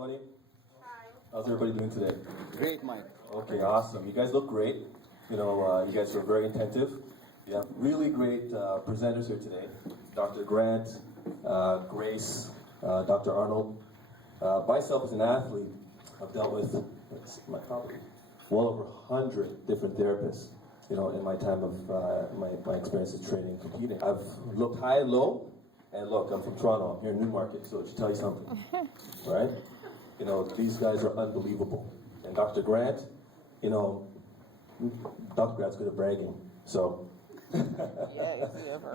everybody. How's everybody doing today? Great, Mike. Okay, awesome. You guys look great. You guys are very attentive. You have really great presenters here today. Dr. Grant, Grace, Dr. Arnold. Myself as an athlete, I've dealt with well over 100 different therapists. In my time of my experiences training and competing. I've looked high and low, and look, I'm from Toronto, I'm here in Newmarket, so it should tell you something, right? These guys are unbelievable. And Dr. Grant, Dr. Grant's good at bragging, so.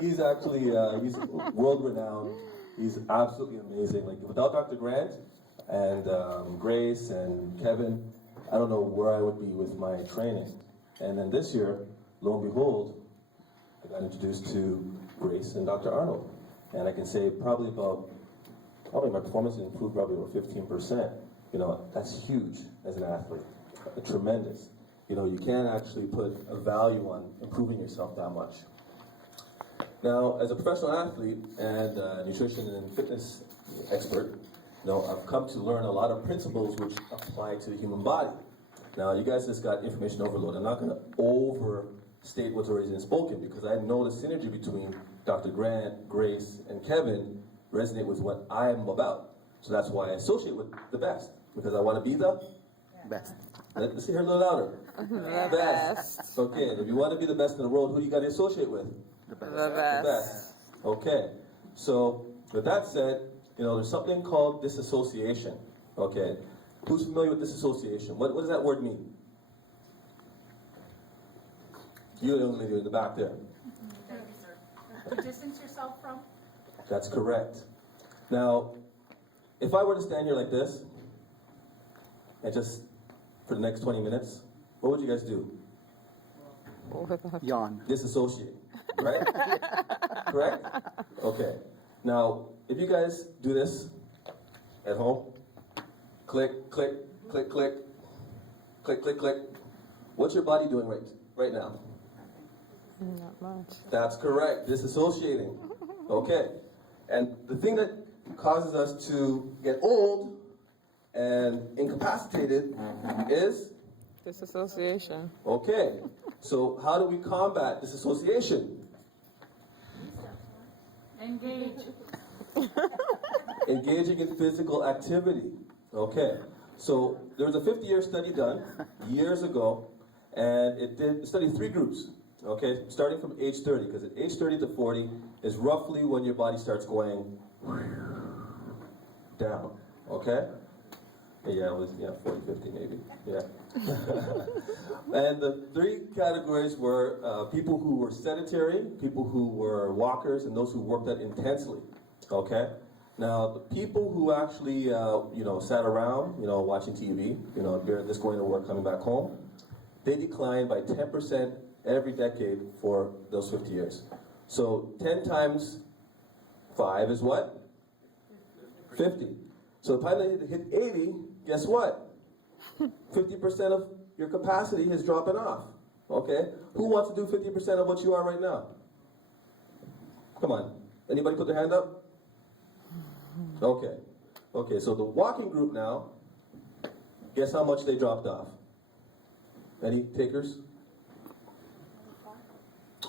He's actually, he's world-renowned, he's absolutely amazing. Like, without Dr. Grant and Grace and Kevin, I don't know where I would be with my training. And then this year, lo and behold, I got introduced to Grace and Dr. Arnold. And I can say probably my performance improved probably about 15%. That's huge as an athlete, tremendous. You can't actually put a value on improving yourself that much. Now, as a professional athlete and nutrition and fitness expert, I've come to learn a lot of principles which apply to the human body. Now, you guys just got information overload. I'm not going to overstate what's already been spoken because I know the synergy between Dr. Grant, Grace, and Kevin resonate with what I'm about. So that's why I associate with the best, because I want to be the Best. Let's hear a little louder. The best. Okay, and if you want to be the best in the world, who you got to associate with? The best. The best. Okay, so with that said, there's something called disassociation. Okay. Who's familiar with disassociation? What does that word mean? You, young lady in the back there. Thank you, sir. To distance yourself from? That's correct. Now, if I were to stand here like this, and just for the next 20 minutes, what would you guys do? Yawn. Disassociate, right? Correct? Okay. Now, if you guys do this at home, click, click, click, click, click, click, click. What's your body doing right now? Not much. That's correct, disassociating. Okay. And the thing that causes us to get old and incapacitated is? Disassociation. Okay. So how do we combat disassociation? Engage. Engaging in physical activity. Okay, so there was a 50-year study done years ago, and it studied 3 groups, okay, starting from age 30, because at age 30 to 40 is roughly when your body starts going down, okay? Yeah, it was 40, 50 maybe, yeah. And the 3 categories were people who were sedentary, people who were walkers, and those who worked out intensely, okay? Now, the people who actually, sat around, watching TV, just going to work, coming back home, they declined by 10% every decade for those 50 years. So 10 times 5 is what? 50. So by the time they hit 80, guess what? 50% of your capacity is dropping off. Okay? Who wants to do 50% of what you are right now? Come on. Anybody put their hand up? Okay. Okay, so the walking group now, guess how much they dropped off? Any takers?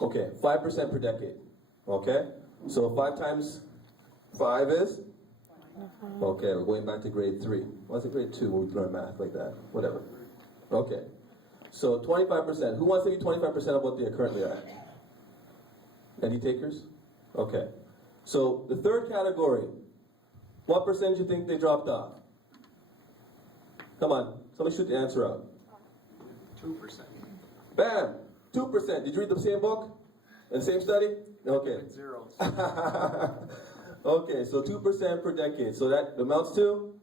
Okay, 5% per decade. Okay? So 5 times 5 is? Okay, we're going back to grade 3. What's it grade 2 when we learn math like that? Whatever. Okay. So 25%. Who wants to be 25% of what they currently are? Any takers? Okay. So the third category, what percentage do you think they dropped off? Come on, somebody shoot the answer out. 2%. Bam! 2%. Did you read the same book? And the same study? Okay. Zeros. Okay, so 2% per decade. So that amounts to?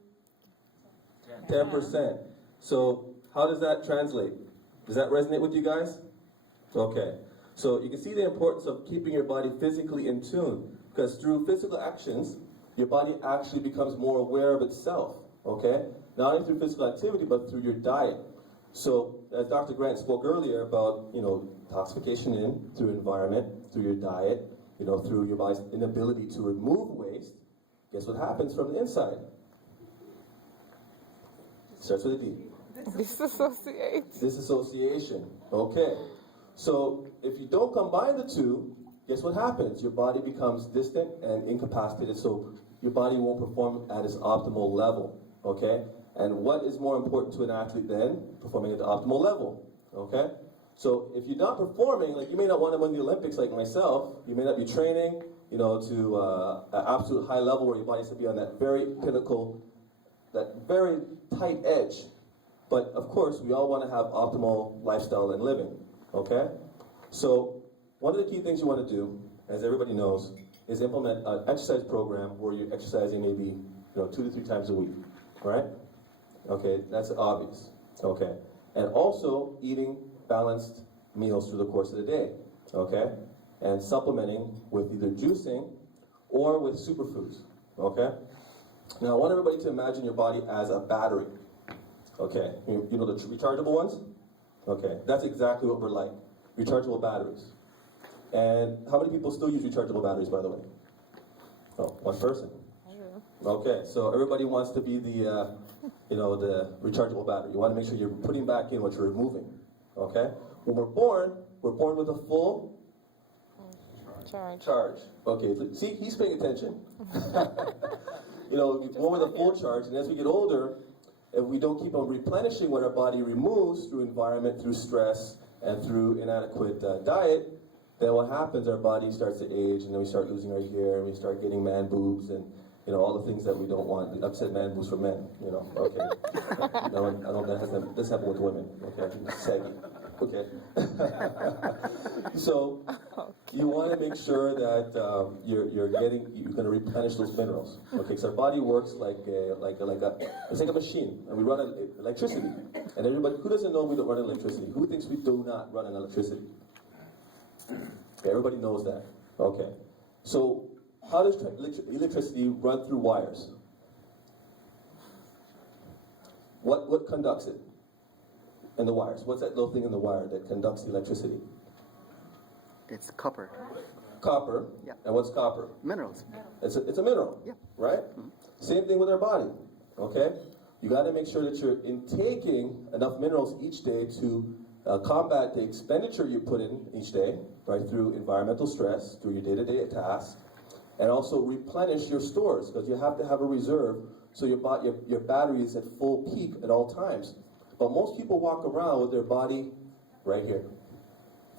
10%. So how does that translate? Does that resonate with you guys? Okay. So you can see the importance of keeping your body physically in tune, because through physical actions, your body actually becomes more aware of itself, okay? Not only through physical activity, but through your diet. So, as Dr. Grant spoke earlier about, toxification through environment, through your diet, through your body's inability to remove waste, guess what happens from the inside? Starts with a D. Disassociate. Disassociation. Okay. So if you don't combine the two, guess what happens? Your body becomes distant and incapacitated, so your body won't perform at its optimal level. Okay? And what is more important to an athlete than performing at the optimal level? Okay? So if you're not performing, like you may not want to win the Olympics like myself, you may not be training, to an absolute high level where your body has to be on that very pinnacle, that very tight edge. But of course, we all want to have optimal lifestyle and living, okay? So one of the key things you want to do, as everybody knows, is implement an exercise program where you're exercising maybe 2 to 3 times a week, right? Okay, that's obvious, okay? And also eating balanced meals through the course of the day, okay? And supplementing with either juicing or with superfoods, okay? Now I want everybody to imagine your body as a battery. Okay, you know the rechargeable ones? Okay, that's exactly what we're like. Rechargeable batteries. And how many people still use rechargeable batteries, by the way? Oh, one person. Okay, so everybody wants to be the, the rechargeable battery. You want to make sure you're putting back in what you're removing. Okay? When we're born with a full charge. Okay, see, he's paying attention. You're born with a full charge, and as we get older, if we don't keep on replenishing what our body removes through environment, through stress, and through inadequate diet, then what happens, our body starts to age, and then we start losing our hair, and we start getting man boobs, and all the things that we don't want. The upset man boobs for men, okay. No, I don't know, this happened with women, okay, saggy, okay. So, you want to make sure that you're going to replenish those minerals, okay? Because our body works it's like a machine, and we run on electricity. And everybody, who doesn't know we don't run on electricity? Who thinks we do not run on electricity? Okay, everybody knows that. Okay. So, how does electricity run through wires? What conducts it in the wires? What's that little thing in the wire that conducts the electricity? It's copper. Copper. Yeah. And what's copper? Minerals. It's a mineral. Yeah. Right? Mm-hmm. Same thing with our body. Okay? You got to make sure that you're intaking enough minerals each day to combat the expenditure you put in each day, right, through environmental stress, through your day-to-day tasks, and also replenish your stores, because you have to have a reserve so your battery is at full peak at all times. But most people walk around with their body right here.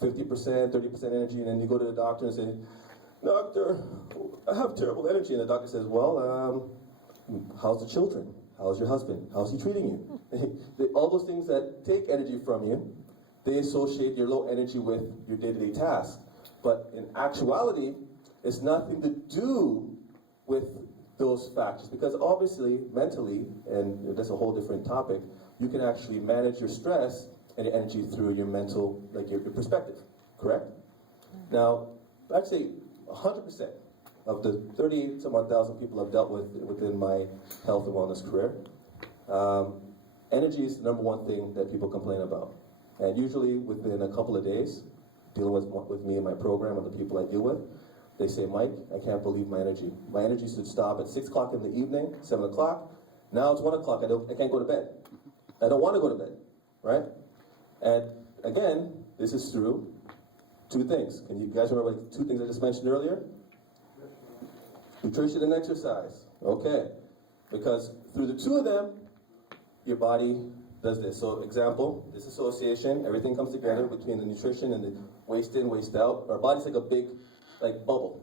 50%, 30% energy, and then you go to the doctor and say, "Doctor, I have terrible energy." And the doctor says, "Well, how's the children? How's your husband? How's he treating you?" All those things that take energy from you, they associate your low energy with your day-to-day tasks. But in actuality, it's nothing to do with those factors, because obviously, mentally, and that's a whole different topic, you can actually manage your stress and your energy through your mental, like your perspective, correct? Now, I'd say 100% of the 38,000 people I've dealt with within my health and wellness career, energy is the number one thing that people complain about. And usually within a couple of days, dealing with me and my program and the people I deal with, they say, "Mike, I can't believe my energy. My energy should stop at 6 o'clock in the evening, 7 o'clock. Now it's 1 o'clock, I can't go to bed. I don't want to go to bed," right? And again, this is through 2 things. Can you guys remember 2 things I just mentioned earlier? Nutrition and exercise. Okay. Because through the 2 of them, your body does this. So example, disassociation, everything comes together between the nutrition and the waste in, waste out. Our body's like a big bubble.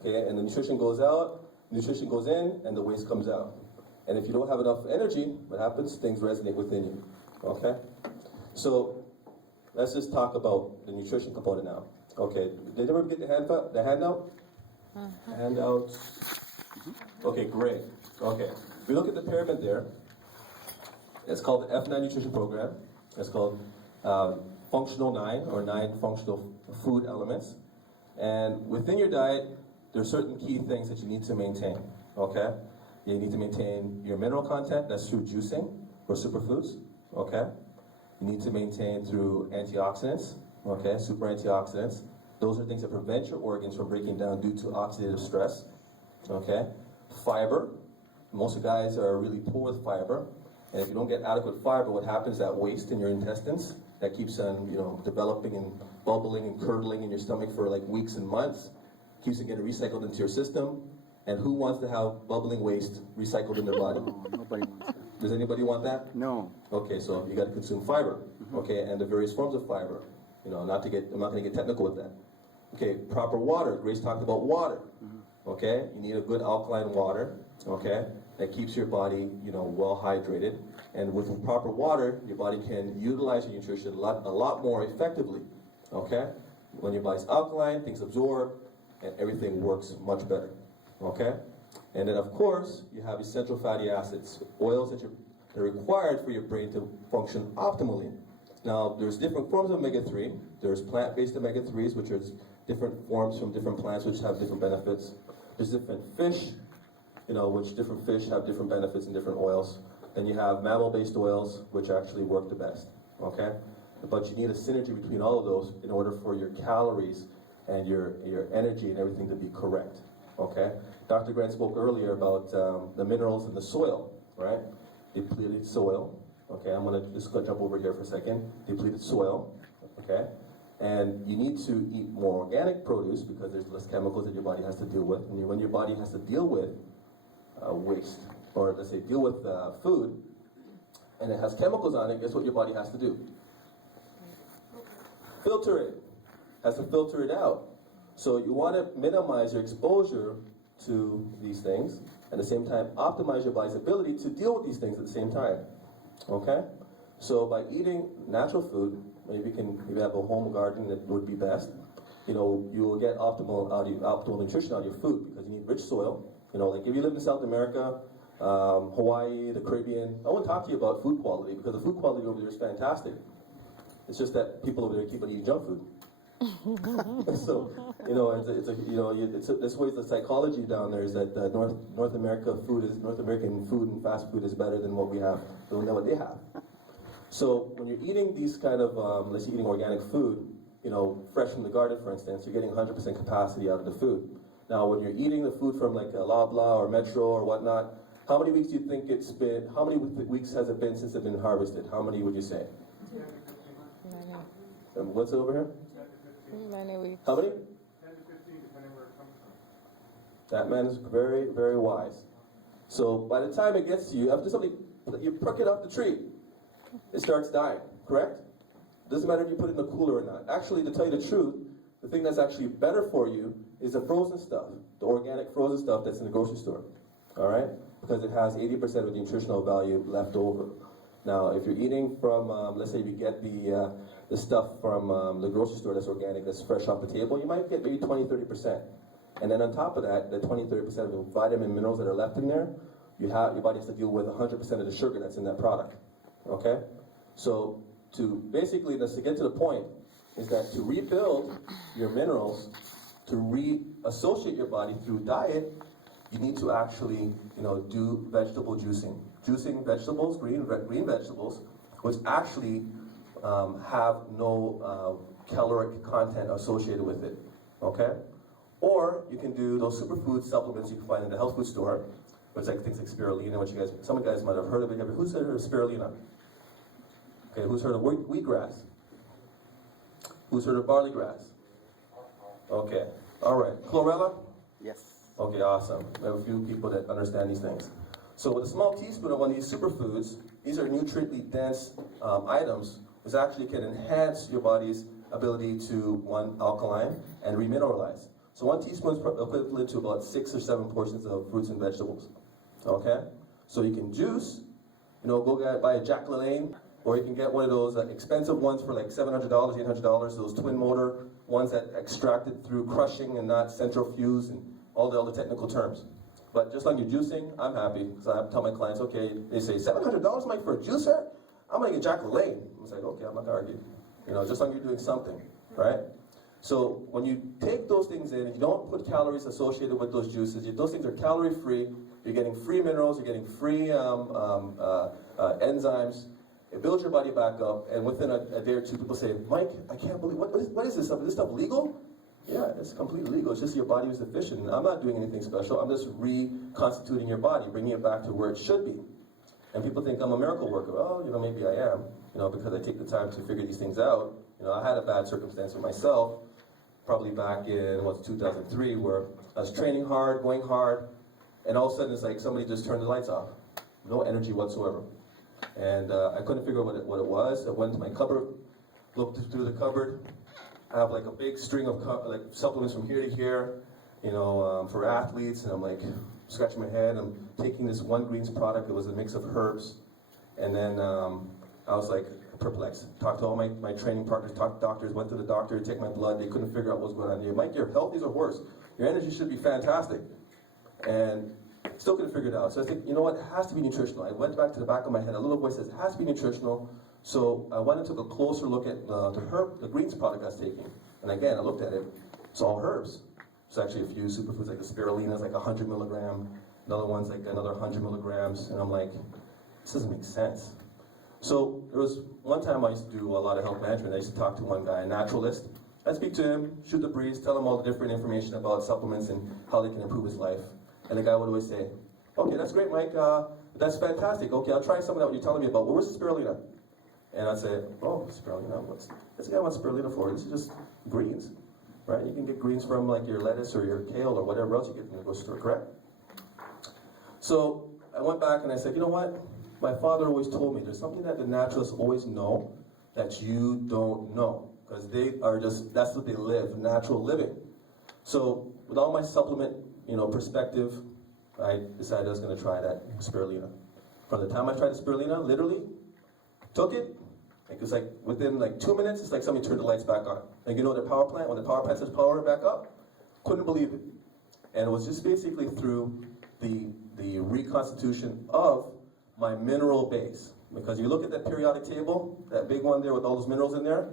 Okay, and the nutrition goes out, nutrition goes in, and the waste comes out. And if you don't have enough energy, what happens? Things resonate within you. Okay? So let's just talk about the nutrition component now. Okay, did everyone get the handout? Handout. Okay, great. Okay, if we look at the pyramid there, it's called the F9 Nutrition Program. It's called Functional 9, or 9 functional food elements. And within your diet, there are certain key things that you need to maintain. Okay, you need to maintain your mineral content. That's through juicing or superfoods. Okay. You need to maintain through antioxidants, okay, super antioxidants. Those are things that prevent your organs from breaking down due to oxidative stress, okay. Fiber, most guys are really poor with fiber. And if you don't get adequate fiber, what happens is that waste in your intestines that keeps on, developing and bubbling and curdling in your stomach for like weeks and months, keeps it getting recycled into your system. And who wants to have bubbling waste recycled in their body? Oh, nobody wants that. Does anybody want that? No. Okay, so you got to consume fiber, okay, and the various forms of fiber. I'm not going to get technical with that. Okay, proper water. Grace talked about water. Okay, you need a good alkaline water. Okay, that keeps your body, well hydrated. And with proper water, your body can utilize your nutrition a lot more effectively. Okay, when your body's alkaline, things absorb, and everything works much better. Okay, and then of course you have essential fatty acids, oils that are required for your brain to function optimally. Now, there's different forms of omega-3. There's plant-based omega-3s, which are different forms from different plants, which have different benefits. There's different fish, which different fish have different benefits in different oils. Then you have mammal-based oils, which actually work the best, okay? But you need a synergy between all of those in order for your calories and your energy and everything to be correct, okay? Dr. Grant spoke earlier about the minerals in the soil, right? Depleted soil. Okay, I'm gonna just jump over here for a second. Depleted soil, okay? And you need to eat more organic produce because there's less chemicals that your body has to deal with. And when your body has to deal with waste, or let's say deal with food, and it has chemicals on it, guess what your body has to do? Filter it. Has to filter it out. So you want to minimize your exposure to these things, at the same time optimize your body's ability to deal with these things at the same time. Okay? So by eating natural food, maybe you have a home garden, that would be best. You will get optimal nutrition out of your food because you need rich soil. Like if you live in South America, Hawaii, the Caribbean, I want to talk to you about food quality because the food quality over there is fantastic. It's just that people over there keep on eating junk food. So, this way the psychology down there is that North American food and fast food is better than what we have, than what they have. So when you're eating these kind of, let's say eating organic food, fresh from the garden, for instance, you're getting 100% capacity out of the food. Now, when you're eating the food from like Loblaw or Metro or whatnot, how many weeks do you think it's been? How many weeks has it been since it's been harvested? How many would you say? 9 What's it over here? 9 weeks. How many? 10 to 15, depending where it comes from. That man is very, very wise. So by the time it gets to you, after you pluck it off the tree, it starts dying, correct? Doesn't matter if you put it in a cooler or not. Actually, to tell you the truth, the thing that's actually better for you is the frozen stuff, the organic frozen stuff that's in the grocery store, all right? Because it has 80% of the nutritional value left over. Now, if you're eating from, let's say you get the stuff from the grocery store that's organic, that's fresh off the table, you might get maybe 20-30%. And then on top of that, the 20-30% of the vitamin minerals that are left in there, your body has to deal with 100% of the sugar that's in that product, okay? So to basically, to get to the point, is that to rebuild your minerals, to reassociate your body through diet, you need to actually, do vegetable juicing. Juicing vegetables, green vegetables, which actually have no caloric content associated with it, okay? Or you can do those superfood supplements you can find in the health food store, which like things like spirulina, which some of you guys might have heard of it. Who's heard of spirulina? Okay, who's heard of wheatgrass? Who's heard of barley grass? Okay, all right. Chlorella? Yes. Okay, awesome. We have a few people that understand these things. So with a small teaspoon of one of these superfoods, these are nutriently dense items, which actually can enhance your body's ability to, one, alkaline and remineralize. So 1 teaspoon is equivalent to about 6 or 7 portions of fruits and vegetables. Okay? So you can juice, go buy a Jack LaLanne, or you can get one of those expensive ones for like $700, $800, those twin motor ones that extracted through crushing and not centrifuge and all the technical terms. But just like you're juicing, I'm happy, because I tell my clients, okay, they say, $700, Mike, for a juicer? I'm gonna get Jack LaLanne. I'm like, okay, I'm not gonna argue. Just like you're doing something, right? So when you take those things in, you don't put calories associated with those juices. Those things are calorie-free. You're getting free minerals. You're getting free enzymes. It builds your body back up. And within a day or two, people say, Mike, I can't believe, what is this stuff? Is this stuff legal? Yeah, it's completely legal. It's just your body was deficient. I'm not doing anything special. I'm just reconstituting your body, bringing it back to where it should be. And people think I'm a miracle worker. Oh, maybe I am, because I take the time to figure these things out. I had a bad circumstance for myself, probably back in, 2003, where I was training hard, going hard, and all of a sudden it's like somebody just turned the lights off. No energy whatsoever. And I couldn't figure out what it was. I went to my cupboard, looked through the cupboard. I have like a big string of supplements from here to here, for athletes, and I'm like scratching my head. I'm taking this One Greens product. It was a mix of herbs, and then I was like perplexed. Talked to all my training partners, talked to doctors, went to the doctor to take my blood. They couldn't figure out what was going on here. Mike, your health is worse. Your energy should be fantastic, and still couldn't figure it out. So I think, you know what, it has to be nutritional. I went back to the back of my head. A little voice says, it has to be nutritional. So I went and took a closer look at the greens product I was taking. And again, I looked at it. It's all herbs. It's actually a few superfoods, like the spirulina is like 100 milligram. Another one's like another 100 milligrams. And I'm like, this doesn't make sense. So there was one time I used to do a lot of health management. I used to talk to one guy, a naturalist. I'd speak to him, shoot the breeze, tell him all the different information about supplements and how they can improve his life. And the guy would always say, okay, that's great, Mike. That's fantastic. Okay, I'll try some of that what you're telling me about. Well, where's the spirulina? And I'd say, oh, spirulina, what's the guy wants spirulina for? This is just greens, right? You can get greens from like your lettuce or your kale or whatever else you get from the grocery store, correct? So I went back and I said, you know what? My father always told me there's something that the naturalists always know that you don't know, because they are that's what they live, natural living. So with all my supplement, perspective, I decided I was going to try that spirulina. From the time I tried the spirulina, literally, took it, it was like within like 2 minutes, it's like somebody turned the lights back on. And the power plant, when the power plant says power back up, couldn't believe it. And it was just basically through the reconstitution of my mineral base. Because you look at that periodic table, that big one there with all those minerals in there,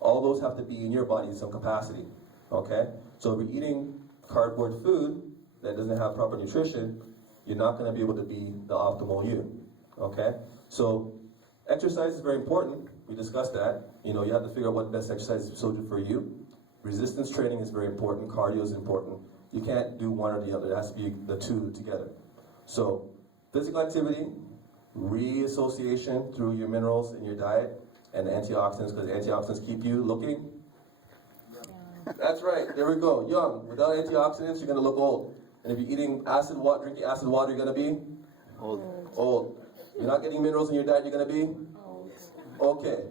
all those have to be in your body in some capacity, okay? So if you're eating cardboard food that doesn't have proper nutrition, you're not going to be able to be the optimal you, okay? So exercise is very important. We discussed that. You have to figure out what best exercise is suited for you. Resistance training is very important. Cardio is important. You can't do one or the other. It has to be the two together. So physical activity, reassociation through your minerals in your diet, and the antioxidants, because antioxidants keep you looking. That's right, there we go, young. Without antioxidants, you're going to look old. And if you're eating drinking acid water, you're going to be? Old. You're not getting minerals in your diet, you're going to be? Okay.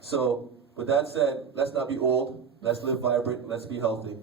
So, with that said, let's not be old. Let's live vibrant. Let's be healthy.